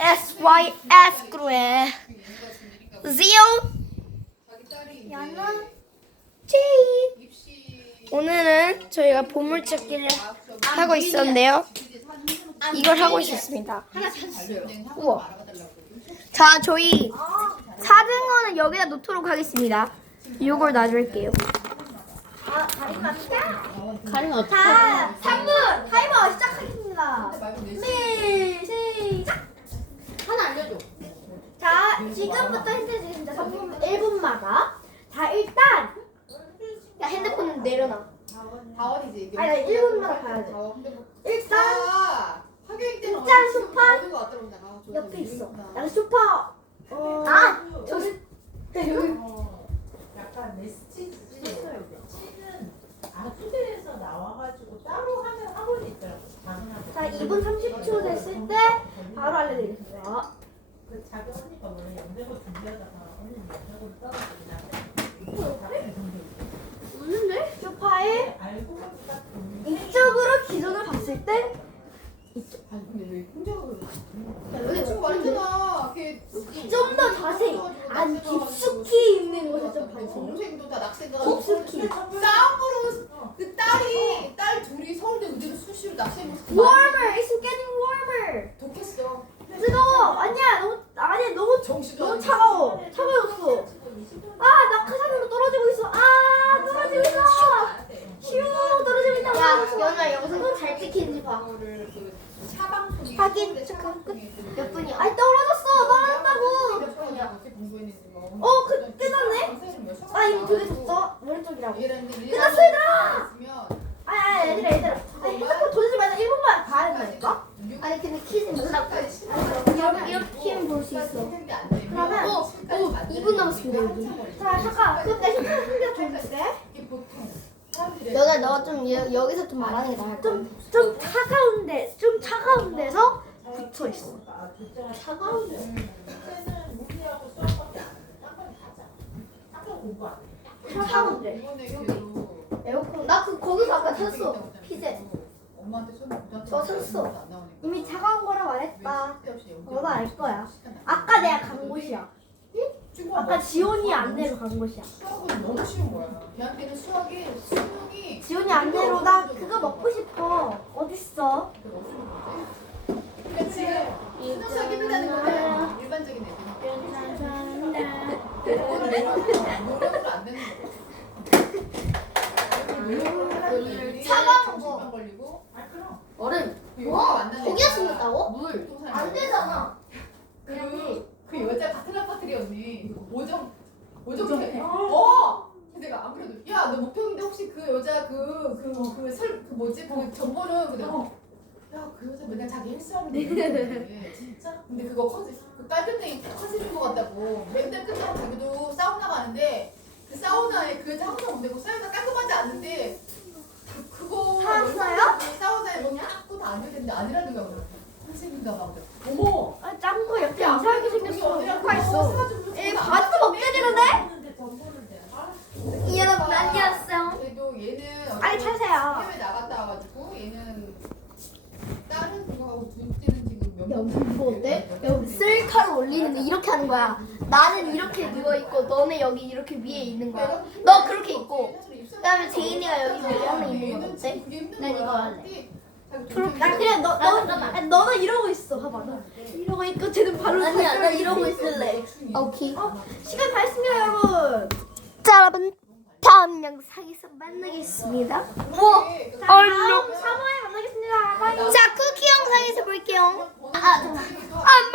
S Y S 그루에 Zio 야는 J 오늘은 저희가 보물찾기를 하고 있었는데요. 이걸 하고 있었습니다. 하나 찾았어요. 우와. 자, 저희 4등어는 여기다 놓도록 하겠습니다. 이걸 놔줄게요. 아, 맞다. 가령 어떻게? 자, 3분 타이머 시작하겠습니다. 네, 시작. 하나 알려줘. 힌트 드립니다. 3분 1분마다. 자, 일단 야, 핸드폰 내려놔. 다원이지. 아니, 나 1분마다 가야 돼. 일단 아, 학교일 때는 짠, 어디 소파. 아, 저 옆에 있어. 나 소파. 어, 아, 저 약간 메시지 치는 아주대에서 나와가지고 따로 하는 학원이 있더라고. 학원. 자, 2분 30초 됐을 때 바로 알려드리겠습니다. 그 작은 언니가 원래 연대고 준비하다가 언니는 연대고 떨어지냐. 없는데? 소파에 알고 보니까 이쪽으로 기준을 봤을 때 아니 근데 왜 혼자가 그래? 근데 친구 말했잖아. 걔좀더 자세히 안 깊숙이 있는 곳에 좀 관심. 동생도 다 낙생가 깊숙이. 싸움으로 그 딸이 딸 둘이 서울대 의대로 수시로 낙생해서 Warmer, it's getting warmer. 독했어. 뜨거워. 아니야, 너무 아니야, 너무 정신도 너무 안 차가워. 차가워졌어. 아, 낙하산으로 떨어지고 있어. 아, 떨어지고 있어. 슈, 떨어지고 있다. 야, 연아 찍히는지 봐. 거를 그 차방송이 확인, 잠깐 몇 분이야? 아니 떨어졌어, 떨어졌다고. 몇 공부했는지 뭐. 어, 그 끝났네. 아, 이거 두개 줬어. 오른쪽이라고. 끝났어, 얘들아. 아니, 아니, 얘들아, 얘들아. 아니, 핸드폰 돌리지 말자. 1분만 봐야 된다니까. 아니 근데 키지 못하고 이렇게, 이렇게 키면 볼 수 있어. 그러면 어, 어, 2분 남았습니다, 2분. 자, 잠깐. 그럼 내 핸드폰 한개 줘줄게. 연아 너가 좀 여, 여기서 좀 말하는 게 나을 것 같아. 좀, 좀 차가운데, 좀 차가운 데서 붙어 있어. 차가운데. 차가운데. 에어컨 나 그 거기서 아까 샀어. 피제. 엄마한테 저 샀어. 이미 차가운 거라 말했다. 너도 알 거야. 아까 내가 간 곳이야. 아까 지원이 안내로 간 곳이야. 수학은 너무 쉬운 거야. 걔한테는 수학이 수능이 지원이 안내로 나 그거 먹고 싶어. 어딨어? 그치. 수능 수학이 힘들다는 거는 일반적인 애들. 노력으로 안 되는 거야. 차가운 거. 만 걸리고 아 그럼. 얼음. 만나는 고기가 생겼다고? 물. 안 되잖아. 그, 그 여자 같은 아파트리 언니. 오정 오정 선생 어! 내가 안 그래도. 야너 목표인데 혹시 그 여자 그그그설그 뭐지? 그 정보는 그래 야그 여자 맨날 자기 헬스하는 데. 진짜? 근데 그거 컨셉 그 깔끔하게 컨셉인 것 같다고. 맨날 끝나고 자기도 사우나 가는데 그 사우나에 그 여자 항상 온대고 사우나 깔끔하지 않는데 그, 그거 사왔어요? 그 사우나에 뭐 닦고 다 앉아야 되는데 아니라는 거야 컨셉인가 봐 어머 아, 짱구 옆에 이상하게 생겼어. 어디랑 뭐가 있어? 에, 바트 먹대지는데? 하는데 정보를 내가 여러분 안녕하세요. 그래도 얘는 빨리 차세요. 해외 나갔다 와가지고 얘는 다른 그거하고 둘째는 지금 몇 명? 뭐 어때? 여기 셀카를 올리는데 이렇게 하는 거야. 나는 이렇게 누워 있고 너네 여기 이렇게 위에 있는 거야. 너 그렇게 있고. 그다음에 제인이가 여기 위에 하나 있는 건 어때? 난 이거 할래. 그럼 나 그냥 너, 너, 아니, 너는 이러고 있어. 봐봐. 너 이러고 있고 쟤는 발로 아니야 나 이러고 있을래. 오케이. 시간 다 했습니다, 여러분. 자 여러분 다음 영상에서 만나겠습니다. 네, 다음 3화에 만나겠습니다. 바이. 자 쿠키 영상에서 볼게요. 아 잠깐. 안